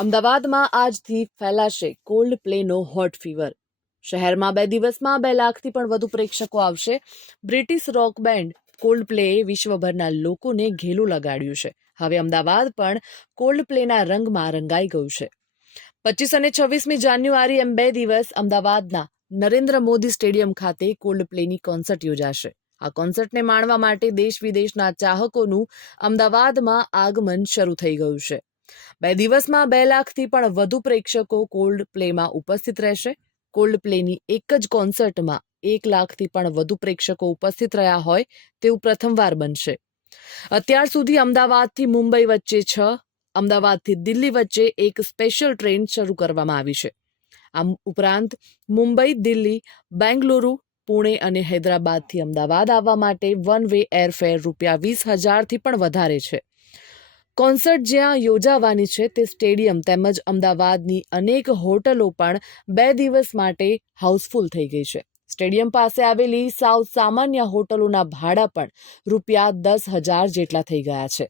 અમદાવાદમાં આજથી ફેલાશે કોલ્ડ પ્લેનો હોટ ફીવર. શહેરમાં 2 દિવસમાં 2 લાખથી પણ વધુ પ્રેક્ષકો આવશે. બ્રિટિશ રોક બેન્ડ કોલ્ડ પ્લેએ વિશ્વભરના લોકોને ઘેલું લગાડ્યું છે. હવે અમદાવાદ પણ કોલ્ડ પ્લેના રંગમાં રંગાઈ ગયું છે. 25 અને 26મી જાન્યુઆરી એમ 2 દિવસ અમદાવાદના નરેન્દ્ર મોદી સ્ટેડિયમ ખાતે કોલ્ડ પ્લેની કોન્સર્ટ યોજાશે. આ કોન્સર્ટને માણવા માટે દેશ વિદેશના ચાહકોનું અમદાવાદમાં આગમન શરૂ થઈ ગયું છે. 2 દિવસમાં 2 લાખથી પણ વધુ પ્રેક્ષકો કોલ્ડ પ્લેમાં ઉપસ્થિત રહેશે. કોલ્ડ પ્લેની એક જ કોન્સર્ટમાં 1 લાખથી પણ વધુ પ્રેક્ષકો ઉપસ્થિત રહ્યા હોય તેવું પ્રથમવાર બનશે. અત્યાર સુધી અમદાવાદથી મુંબઈ વચ્ચે 6, અમદાવાદથી દિલ્હી વચ્ચે એક સ્પેશિયલ ટ્રેન શરૂ કરવામાં આવી છે. આ ઉપરાંત મુંબઈ, દિલ્હી, બેંગલુરુ, પુણે અને હૈદરાબાદથી અમદાવાદ આવવા માટે વન વે એરફેર ₹20,000થી પણ વધારે છે. કોન્સર્ટ જ્યાં યોજાવાની છે તે સ્ટેડિયમ તેમજ અમદાવાદની અનેક હોટલો પણ 2 દિવસ માટે હાઉસફુલ થઈ ગઈ છે. સ્ટેડિયમ પાસે આવેલી સાવ સામાન્ય હોટલોના ભાડા પણ ₹10,000 જેટલા થઈ ગયા છે.